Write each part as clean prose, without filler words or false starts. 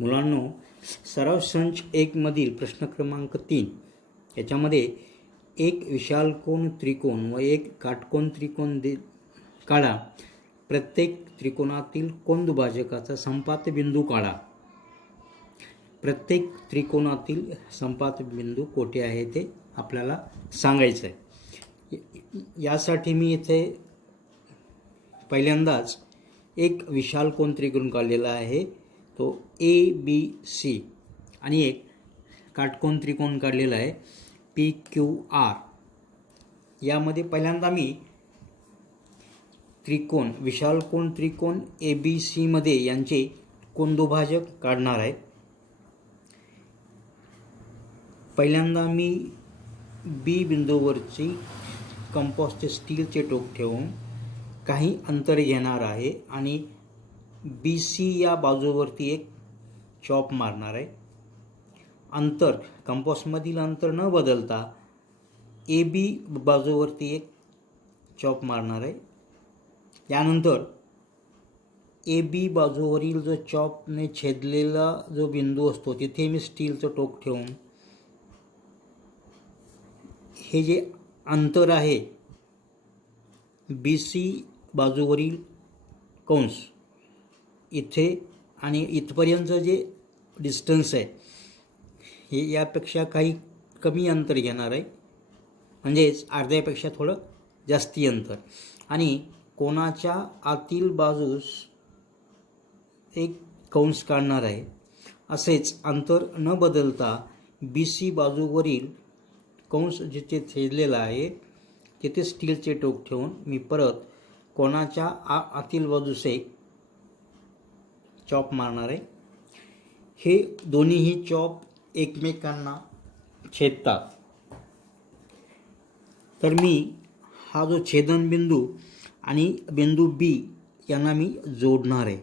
मुलांनो, सराव संच 1 मधील प्रश्न क्रमांक 3 याच्यामध्ये एक विशालकोन त्रिकोण व एक काटकोन त्रिकोण काढा. प्रत्येक त्रिकोणातील कोनदुभाजकाचा संपात बिंदू काढा. प्रत्येक त्रिकोणातील संपात बिंदू कोठे आहे ते आपल्याला सांगायचं आहे. यासाठी मी इथे पहिल्यांदाच एक विशालकोन त्रिकोण काढलेला आहे, तो ABC, आणि एक काटकोन त्रिकोण काढलेला आहे PQR. यामध्ये पहिल्यांदा मी विशालकोन त्रिकोण ABC मध्ये यांचे कोनदुभाजक काढणार आहे. पहिल्यांदा मी B बिंदूवरची कंपासचे स्टीलचे टोक ठेवून काही अंतर घेणार आहे आणि BC या बाजूवरती एक चॉप मारणार आहे. अंतर कंपासमधील अंतर न बदलता AB बाजूवरती एक चॉप मारणार आहे. यानंतर AB बाजूवरील जो चॉपने छेदलेला जो बिंदू असतो तिथे मी स्टीलचं टोक ठेवून हे जे अंतर आहे BC बाजूवरील कंस इथे आणि इथपर्यंत जे डिस्टन्स आहे हे यापेक्षा काही कमी अंतर घेणार आहे, म्हणजेच अर्ध्यापेक्षा थोडं जास्ती अंतर, आणि कोणाच्या आतील बाजूस एक कंस काढणार आहे. असेच अंतर न बदलता BC बाजूवरील कंस जिथे छेदलेला आहे तिथे स्टीलचे टोक ठेवून मी परत कोणाच्या आतील बाजूस एक चॉप मारणार आहे. हे दोन्हीही चॉप एकमेकांना छेदतात, तर मी हा जो छेदनबिंदू आणि बिंदू B यांना मी जोडणार आहे.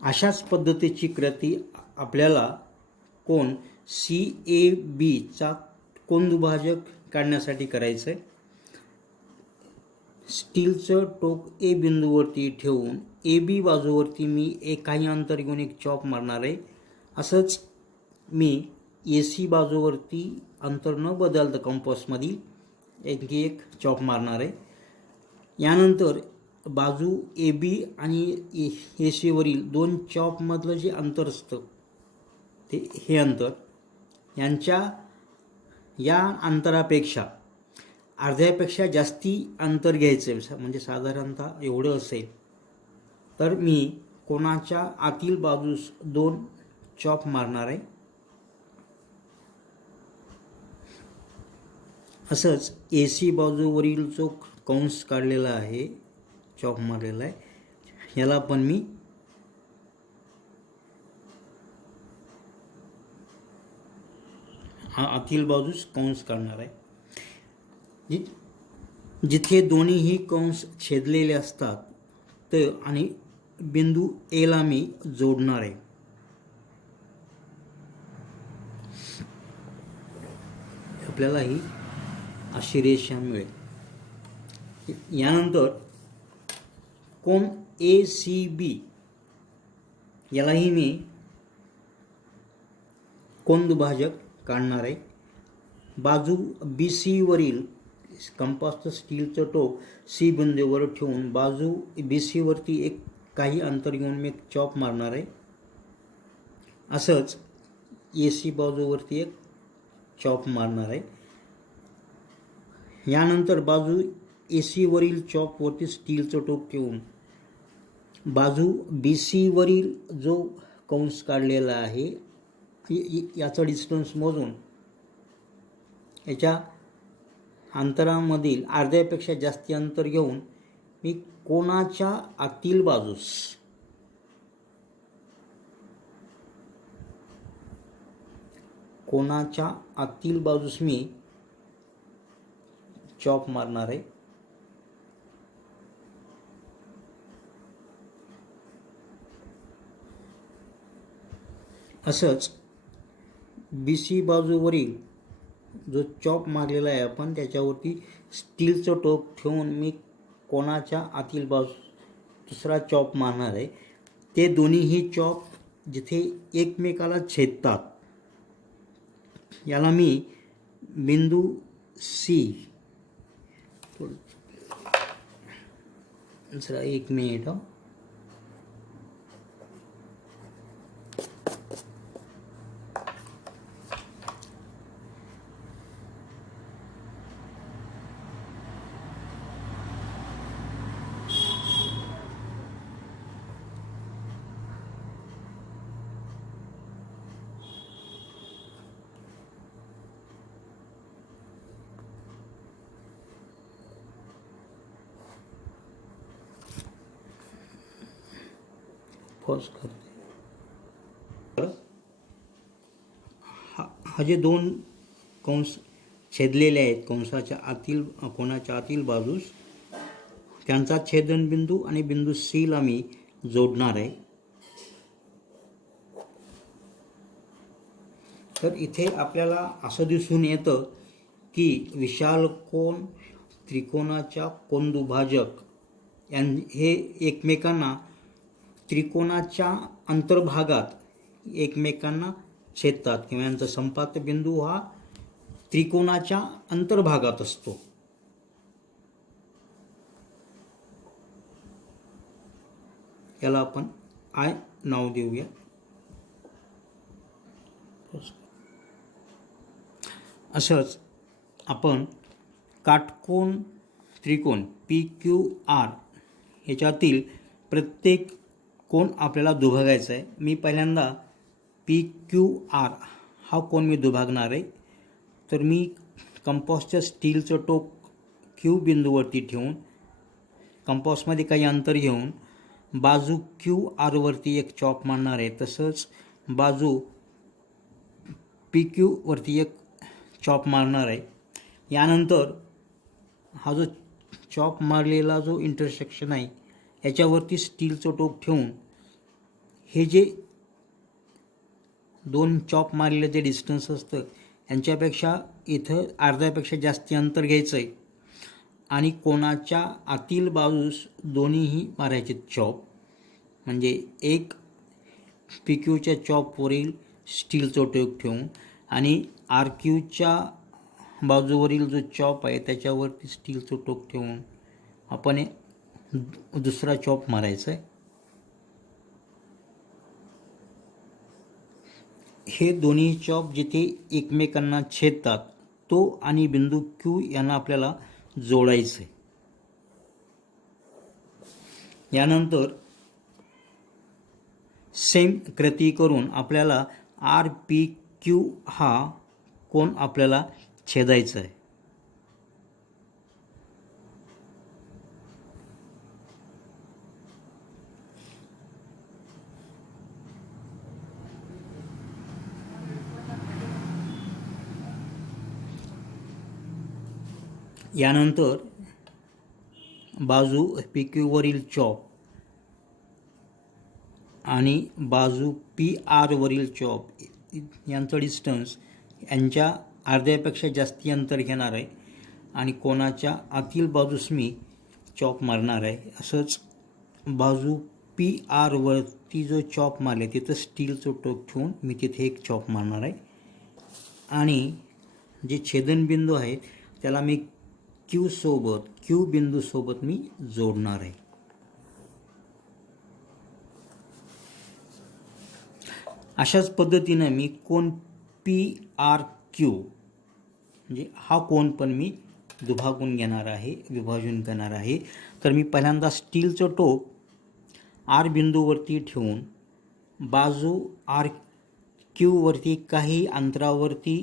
अशाच पद्धतीची कृती आपल्याला कोन CABचा कोनदुभाजक काढण्यासाठी करायचं आहे. स्टीलचं टोक A बिंदूवरती ठेवून AB बाजूवरती मी काही अंतर घेऊन एक चॉप मारणार आहे. असंच मी AC बाजूवरती अंतर न बदलता कंपासमधील एक चॉप मारणार आहे. यानंतर बाजू AB आणि AC वरील दोन चॉपमधलं जे अंतर असतं ते हे अंतर, या अंतरापेक्षा अर्ध्यापेक्षा जास्ती अंतर घ्यायचं, म्हणजे साधारणतः एवढं असेल तर मी कोणाच्या आतील बाजूस दोन चॉप मारणार आहे. असंच AC बाजूवरील जो कंस काढलेला आहे, चॉप मारलेला आहे, याला पण मी आतील बाजूस कंस काढणार आहे. जिथे दोन्हीही कंस छेदलेले असतात ते आणि बिंदू A ला मी जोडणार आहे. आपल्याला ही अशी रेषा मिळेल. यानंतर कोन ACB यालाही मी कोनदुभाजक काढणार आहे. बाजू BC वरील कंपासचं स्टीलचं टोक C बिंदूवर ठेवून बाजू BC वरती एक काही अंतर घेऊन मी एक चॉप मारणार आहे. असंच AC बाजूवरती एक चॉप मारणार आहे. यानंतर बाजू AC वरील चॉपवरती स्टीलचं टोक ठेवून बाजू BC वरील जो कंस काढलेला आहे याचा डिस्टन्स मोजून याच्या अंतरामधील अर्ध्यापेक्षा जास्ती अंतर घेऊन मी कोणाच्या आतील बाजूस मी चॉप मारणार आहे. असंच बी सी बाजूवरील जो चॉप मारलेला आहे आपण त्याच्यावरती स्टीलचं टोक ठेवून मी कोणाच्या आतील बाजू दुसरा चॉप मारणार आहे. ते दोन्हीही चॉप जिथे एकमेकाला छेदतात याला मी बिंदू सी, जरा एक मिनिट पॉज करते. हा जे दोन कंस छेदलेले आहेत कंसाच्या आतील कोणाच्या आतील बाजूस त्यांचा छेदनबिंदू आणि बिंदू सीला मी जोडणार आहे. तर इथे आपल्याला असं दिसून येतं की विशाल कोन त्रिकोणाच्या कोनदुभाजक हे एकमेकांना त्रिकोणाच्या अंतर्भागात एकमेकांना छेदतात किंवा यांचा संपात बिंदू हा त्रिकोणाच्या अंतर्भागात असतो. याला आपण आय नाव देऊया. असंच आपण काटकोन त्रिकोण पी क्यू आर ह्याच्यातील प्रत्येक कोन आपल्याला दुभागायचा आहे. मी पहिल्यांदा पी क्यू आर हा कोन मी दुभागणार आहे. तर मी कंपॉसच्या स्टीलचं टोक क्यू बिंदूवरती ठेवून कंपॉसमध्ये काही अंतर घेऊन बाजू क्यू आरवरती एक चॉप मारणार आहे. तसंच बाजू पी क्यूवरती एक चॉप मारणार आहे. यानंतर हा जो चॉप मारलेला जो इंटरसेक्शन आहे याच्यावरती स्टीलचं टोक ठेवून हे जे दोन चॉप मारलेले जे डिस्टन्स असतं यांच्यापेक्षा इथं अर्ध्यापेक्षा जास्ती अंतर घ्यायचं आहे आणि कोणाच्या आतील बाजूस दोन्हीही मारायचे चॉप. म्हणजे एक पी क्यूच्या चॉपवरील स्टीलचं टोक ठेवून आणि आर क्यूच्या बाजूवरील जो चॉप आहे त्याच्यावरती स्टीलचं टोक ठेवून आपण दुसरा चॉप मारायचा आहे. हे दोन्ही चॉप जिथे एकमेकांना छेदतात तो आणि बिंदू क्यू यांना आपल्याला जोडायचं आहे. यानंतर सेम कृती करून आपल्याला आर पी क्यू हा कोन आपल्याला छेदायचा आहे. यानंतर बाजू पी क्यूवरील चॉप आणि बाजू पी आरवरील चॉप यांचं डिस्टन्स यांच्या अर्ध्यापेक्षा जास्ती अंतर घेणार आहे आणि कोणाच्या आतील बाजूस मी चॉप मारणार आहे. असंच बाजू पी आरवरती जो चॉप मारले तिथं स्टीलचं टोक ठेवून मी तिथे एक चॉप मारणार आहे आणि जे छेदनबिंदू आहे त्याला मी क्यू बिंदूसोबत मी जोडणार आहे. अशाच पद्धतीनं मी कोन पी आर क्यू म्हणजे हा कोन पण मी दुभागून घेणार आहे, विभाजन करणार आहे. तर मी पहिल्यांदा स्टीलचं टोक आर बिंदूवरती ठेवून बाजू आर क्यूवरती काही अंतरावरती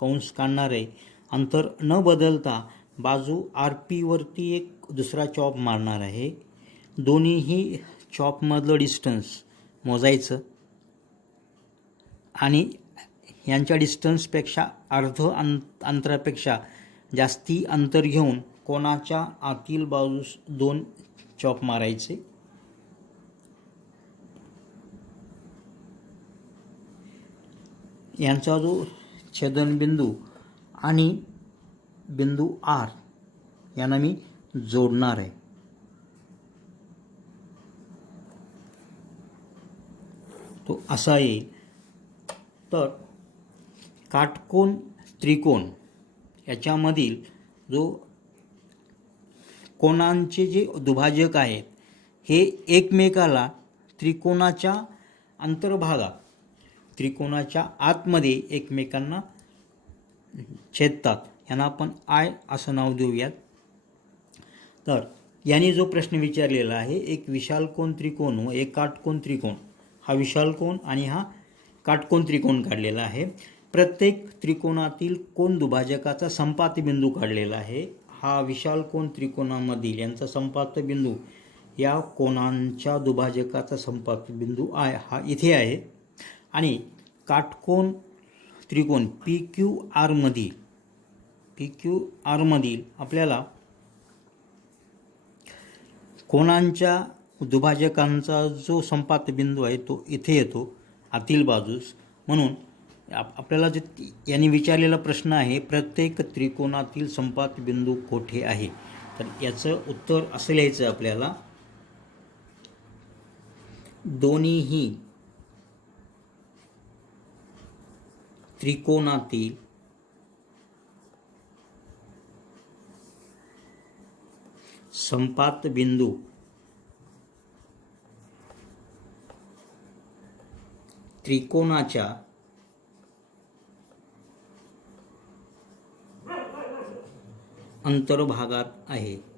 कंस काढणार आहे. अंतर न बदलता बाजू आर पीवरती एक दुसरा चॉप मारणार आहे. दोन्हीही चॉपमधलं डिस्टन्स मोजायचं आणि यांच्या डिस्टन्सपेक्षा अंतरापेक्षा जास्ती अंतर घेऊन कोणाच्या आतील बाजूस दोन चॉप मारायचे. यांचा जो छेदनबिंदू आणि बिंदू आर यांना मी जोडणार आहे. तो असा येईल. तर काटकोन त्रिकोण याच्यामधील जो कोणांचे जे दुभाजक आहेत हे एकमेकाला त्रिकोणाच्या अंतर्भागात, त्रिकोणाच्या आतमध्ये एकमेकांना छेदतात. यांना आपण आय असं नाव देऊयात. तर यांनी जो प्रश्न विचारलेला आहे, एक विशालकोन त्रिकोण व एक काटकोन त्रिकोण, हा विशालकोन आणि हा काटकोन त्रिकोण काढलेला आहे. प्रत्येक त्रिकोणातील कोन दुभाजकाचा संपात बिंदू काढलेला आहे. हा विशालकोन त्रिकोणामधील यांचा संपात बिंदू, या कोणांच्या दुभाजकाचा संपात बिंदू आय हा इथे आहे. आणि काटकोन त्रिकोण पी क्यू आरमधील आपल्याला कोणांच्या दुभाजकांचा जो संपात बिंदू आहे तो इथे येतो आतील बाजूस. म्हणून आपल्याला जे यांनी विचारलेला प्रश्न आहे, प्रत्येक त्रिकोणातील संपात बिंदू कोठे आहे, तर याचं उत्तर असं लिहायचं आपल्याला, दोन्हीही त्रिकोणातील संपात बिंदू त्रिकोणाच्या अंतर्भागात आहे.